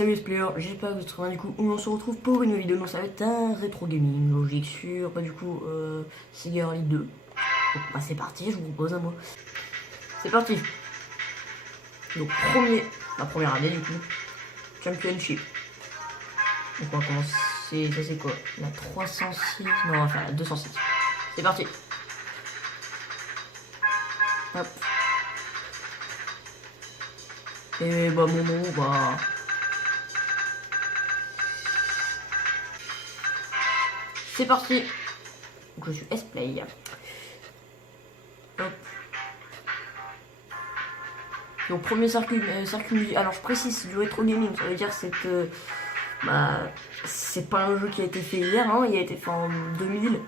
salut les players, j'espère que vous êtes très bien. Du coup, on se retrouve pour une vidéo. Non, ça va être un rétro gaming logique sur du coup Sega Rally 2. Donc bah, c'est parti, je vous propose un mot. C'est parti. Donc la première année du coup, Championship. Donc on va commencer, ça c'est quoi? La 306, non on va faire la 206. C'est parti. Hop. Et bah bah... C'est parti. Donc je suis S-Play. Hop. Donc premier circuit, alors je précise du rétro gaming, ça veut dire c'est pas un jeu qui a été fait hier, hein, il a été fait en 2000,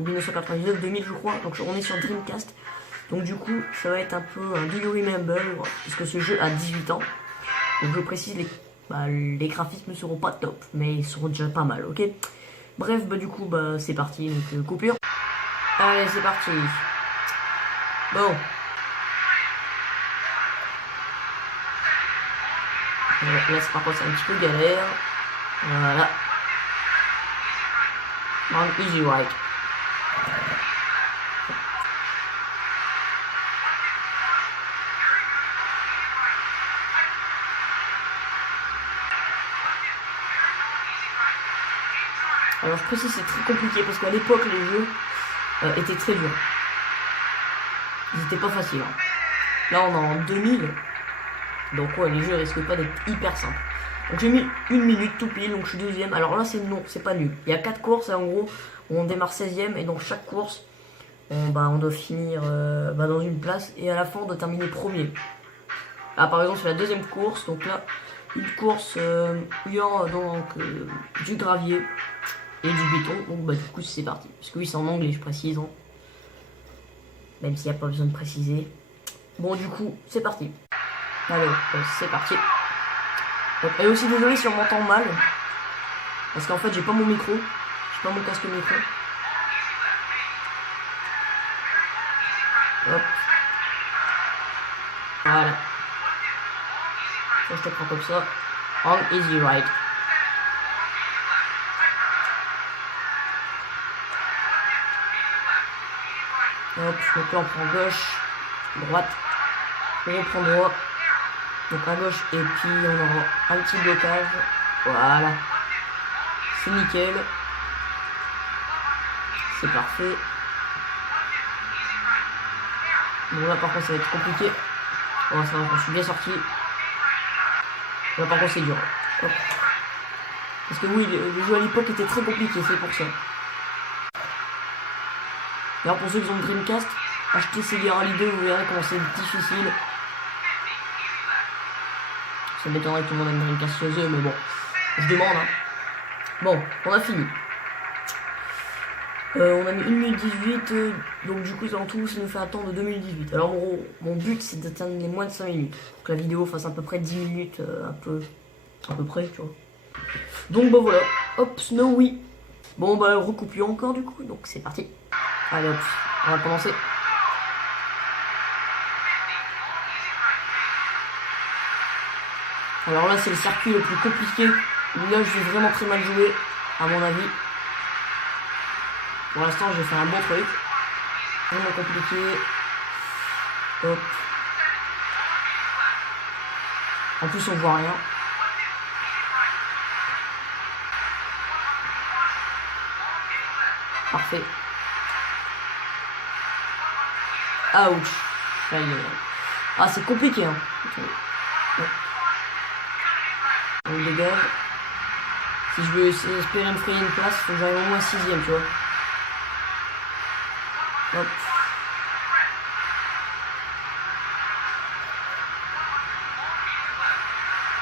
ou 1999, 2000 je crois, donc on est sur Dreamcast. Donc du coup ça va être un peu un Do You Remember, puisque ce jeu a 18 ans. Donc je précise, les graphismes ne seront pas top, mais ils seront déjà pas mal, ok. Bref, du coup c'est parti, donc coupure. Allez c'est parti. Bon. Là c'est par contre c'est un petit peu galère. Voilà. Easy right. Alors je précise c'est très compliqué parce qu'à l'époque les jeux étaient très durs. Ils étaient pas faciles. Hein. Là on est en 2000. Donc ouais les jeux risquent pas d'être hyper simples. Donc j'ai mis 1 minute tout pile, donc je suis 12ème. Alors là c'est pas nul. Il y a 4 courses et en gros on démarre 16ème et donc chaque course on doit finir dans une place et à la fin on doit terminer premier. Ah par exemple sur la deuxième course, donc là une course où il y a donc du gravier et du béton, donc du coup c'est parti. Parce que oui c'est en anglais je précise, hein. Même s'il n'y a pas besoin de préciser. Bon du coup c'est parti. Alors c'est parti. Et aussi désolé si on m'entend mal. Parce qu'en fait j'ai pas mon micro. J'ai pas mon casque micro. Hop. Voilà. Ça, je te prends comme ça. On easy ride. Hop, donc là on prend gauche, droite, on reprend droit, donc à gauche et puis on aura un petit blocage, voilà, c'est nickel, c'est parfait. Bon là par contre ça va être compliqué, bon ça va, je suis bien sorti, là par contre c'est dur, hop. Parce que oui le jeu à l'époque était très compliqué, c'est pour ça. Alors pour ceux qui ont le Dreamcast, achetez Sega Rally 2, vous verrez comment c'est difficile. Ça m'étonnerait que tout le monde ait une Dreamcast chez eux, mais bon, je demande. Hein. Bon, on a fini. On a mis 1 minute 18, donc du coup en tout ça nous fait un temps de 2 minutes 18. Alors mon but c'est d'atteindre les moins de 5 minutes. Pour que la vidéo fasse à peu près 10 minutes, à peu près, tu vois. Donc voilà, hop, Snowy. Bon recoupure encore du coup, donc c'est parti. Allez hop, on va commencer. Alors là c'est le circuit le plus compliqué. Où là je vais vraiment très mal jouer, à mon avis. Pour l'instant j'ai fait un bon truc. Vraiment compliqué. Hop. En plus on voit rien. Parfait. Ouch. Ah c'est compliqué hein. On dégage. Si je veux espérer me frayer une place, il faut que j'aille au moins 6ème, tu vois. Hop.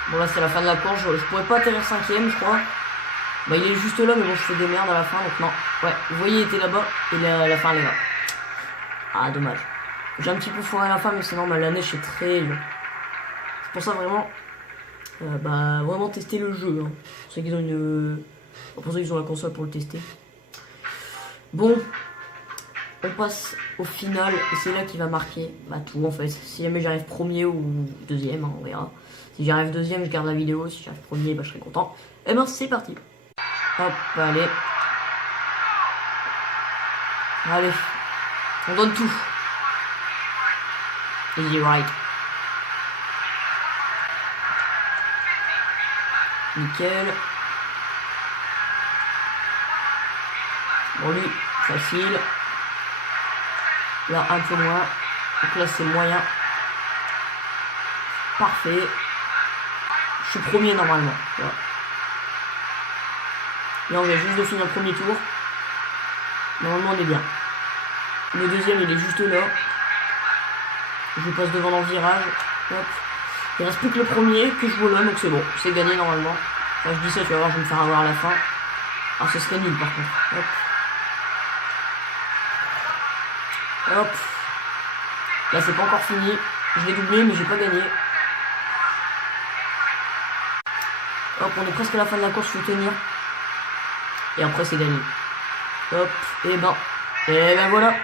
Bon là c'est la fin de la course, je pourrais pas atterrir 5ème je crois. Il est juste là mais bon je fais des merdes à la fin donc non. Ouais, vous voyez il était là-bas et la fin elle est là. Ah dommage. J'ai un petit peu foiré à la fin mais c'est normal, la neige c'est très dur. C'est pour ça vraiment vraiment tester le jeu. Hein. Pour ceux qui ont la console pour le tester. Bon, on passe au final et c'est là qu'il va marquer tout en fait. Si jamais j'arrive premier ou deuxième, hein, on verra. Si j'arrive deuxième, je garde la vidéo. Si j'arrive premier, bah, je serai content. Et ben c'est parti. Hop, allez. Allez. On donne tout. Easy right. Nickel. Bon lui, facile. Là un peu moins. Donc là c'est moyen. Parfait. Je suis premier normalement. Voilà. Là on vient juste de finir le premier tour. Normalement on est bien. Le deuxième il est juste là. Je passe devant dans le virage. Hop. Il reste plus que le premier que je volonne, donc c'est bon. C'est gagné normalement. Enfin, je dis ça, tu vas voir, je vais me faire avoir à la fin. Ah, ce serait nul par contre. Hop. Hop. Là, c'est pas encore fini. Je l'ai doublé, mais j'ai pas gagné. Hop, on est presque à la fin de la course, faut tenir. Et après, c'est gagné. Hop, et ben voilà.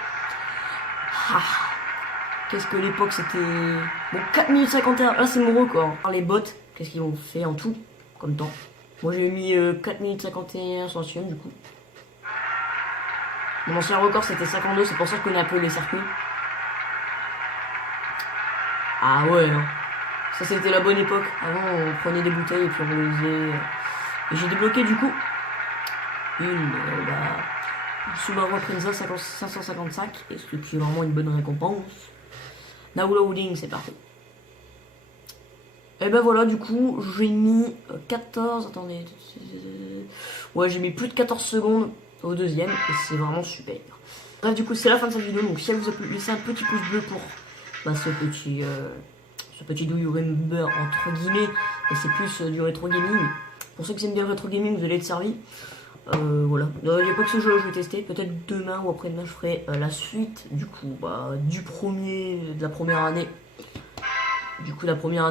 Ah. Qu'est-ce que l'époque c'était... Bon, 4 minutes 51, là c'est mon record. Les bots, qu'est-ce qu'ils ont fait en tout comme temps? Moi j'ai mis 4 minutes 51 centièmes du coup. Mon ancien record c'était 52, c'est pour ça que je connais un peu les circuits. Ah ouais, hein. Ça c'était la bonne époque. Avant on prenait des bouteilles et puis on les faisait... Et j'ai débloqué du coup une Subaru Impreza 555 et ce qui est vraiment une bonne récompense. Now loading, c'est parti. Et ben voilà, du coup, j'ai mis 14... Attendez... Ouais, j'ai mis plus de 14 secondes au deuxième, et c'est vraiment super. Bref, du coup, c'est la fin de cette vidéo, donc si elle vous a plu, laissez un petit pouce bleu pour ce petit do you remember, entre guillemets, et c'est plus du rétro gaming. Pour ceux qui aiment bien le rétro gaming, vous allez être servis. Voilà, il n'y a pas que ce jeu je vais tester, peut-être demain ou après-demain je ferai la suite du coup de la première année,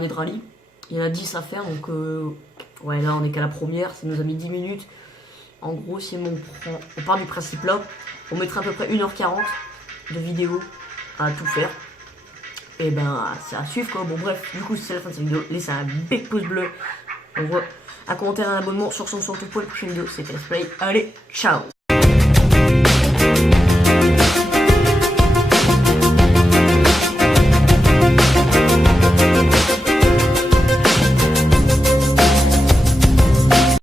de rallye. Il y en a 10 à faire, donc ouais, là on est qu'à la première, ça nous a mis 10 minutes. En gros, si on part du principe là, on mettra à peu près 1h40 de vidéo à tout faire. Et ben c'est à suivre quoi. Bon bref, du coup c'est la fin de cette vidéo, laissez un big pouce bleu, on voit un commentaire, un abonnement sur son pour la prochaine vidéo, c'était Let's Play. Allez, ciao.